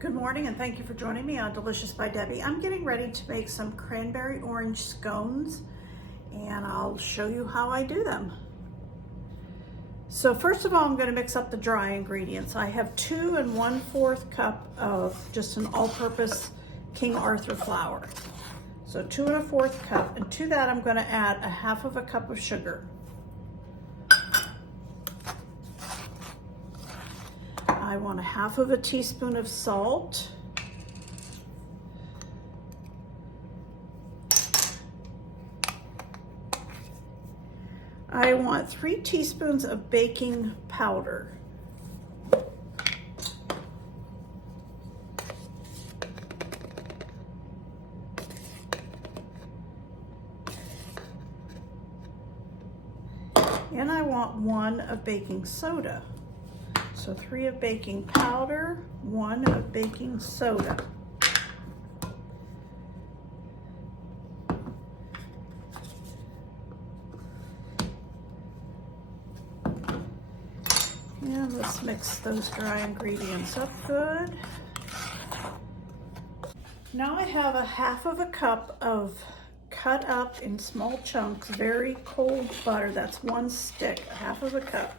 Good morning and thank you for joining me on Delicious by Debbie. I'm getting ready to make some cranberry orange scones and I'll show you how I do them. So first of all, I'm going to mix up the dry ingredients. I have 2 1/4 cup of just an all-purpose King Arthur flour. So 2 1/4 cup, and to that I'm going to add 1/2 cup of sugar. I want 1/2 teaspoon of salt. I want 3 teaspoons of baking powder. And I want 1 of baking soda. So 3 of baking powder, 1 of baking soda. And let's mix those dry ingredients up good. Now I have 1/2 cup of cut up in small chunks, very cold butter. That's 1 stick, 1/2 cup.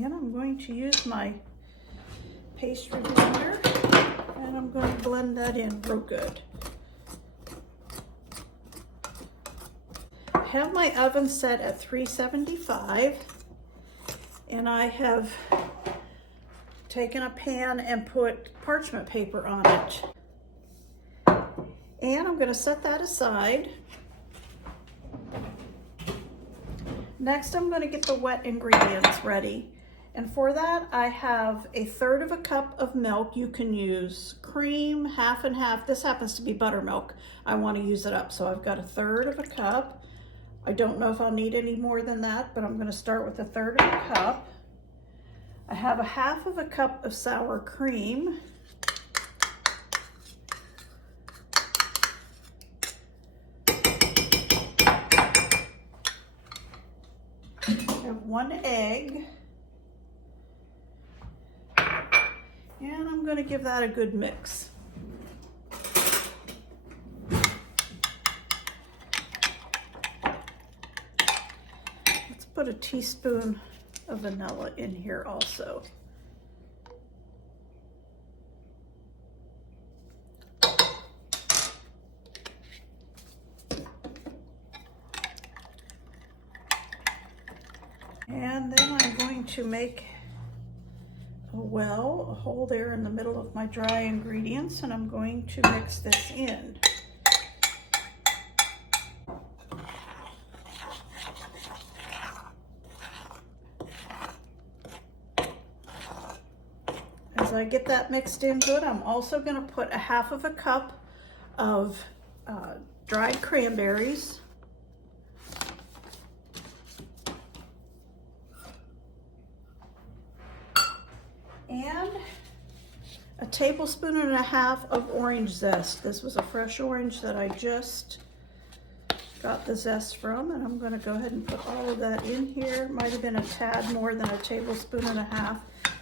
And I'm going to use my pastry blender and I'm going to blend that in real good. I have my oven set at 375 and I have taken a pan and put parchment paper on it. And I'm going to set that aside. Next, I'm going to get the wet ingredients ready. And for that, I have 1/3 cup of milk. You can use cream, 1/2 and 1/2. This happens to be buttermilk. I want to use it up, so I've got 1/3 cup. I don't know if I'll need any more than that, but I'm going to start with 1/3 cup. I have 1/2 cup of sour cream. I have 1 egg. And I'm going to give that a good mix. Let's put a teaspoon of vanilla in here also. And then I'm going to make a hole there in the middle of my dry ingredients, and I'm going to mix this in. As I get that mixed in good, I'm also going to put 1/2 cup of dried cranberries. And 1.5 tablespoons of orange zest. This was a fresh orange that I just got the zest from, and I'm going to go ahead and put all of that in here. Might have been a tad more than 1.5 tablespoons.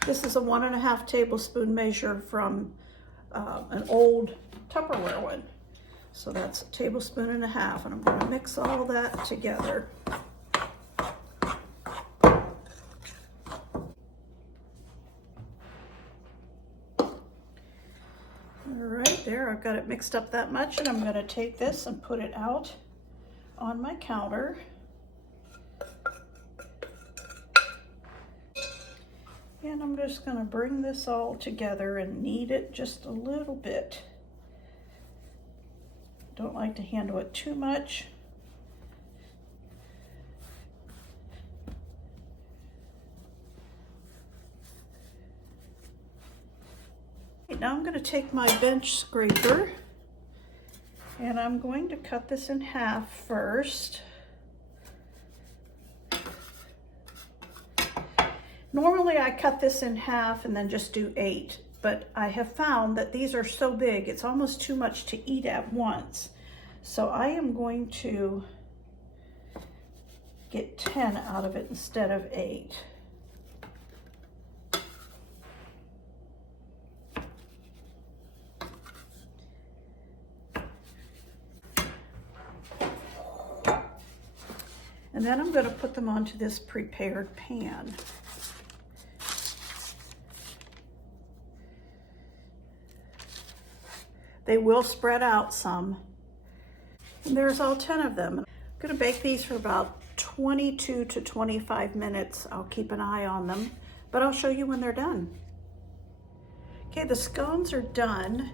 This is a 1.5 tablespoon measure from an old Tupperware one. So that's 1.5 tablespoons, and I'm going to mix all that together. There, I've got it mixed up that much, and I'm going to take this and put it out on my counter. And I'm just going to bring this all together and knead it just a little bit. Don't like to handle it too much. Now I'm going to take my bench scraper and I'm going to cut this in half first. Normally I cut this in half and then just do 8, but I have found that these are so big it's almost too much to eat at once. So I am going to get 10 out of it instead of 8. then I'm going to put them onto this prepared pan. They will spread out some. And there's all 10 of them. I'm going to bake these for about 22 to 25 minutes. I'll keep an eye on them, but I'll show you when they're done. Okay, the scones are done,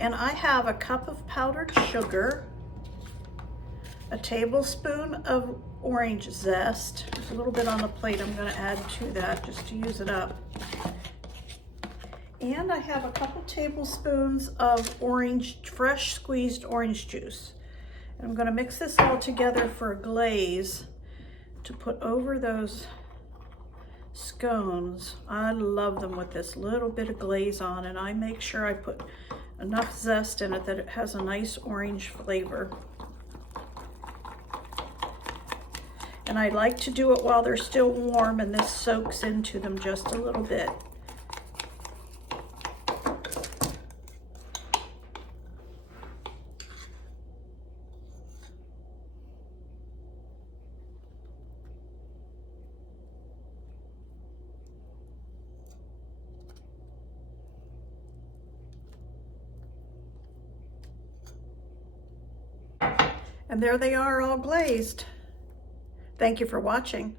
and I have a cup of powdered sugar, a tablespoon of orange zest. There's a little bit on the plate I'm going to add to that just to use it up. And I have a couple tablespoons of fresh squeezed orange juice. And I'm going to mix this all together for a glaze to put over those scones. I love them with this little bit of glaze on, and I make sure I put enough zest in it that it has a nice orange flavor. And I like to do it while they're still warm, and this soaks into them just a little bit. And there they are, all glazed. Thank you for watching.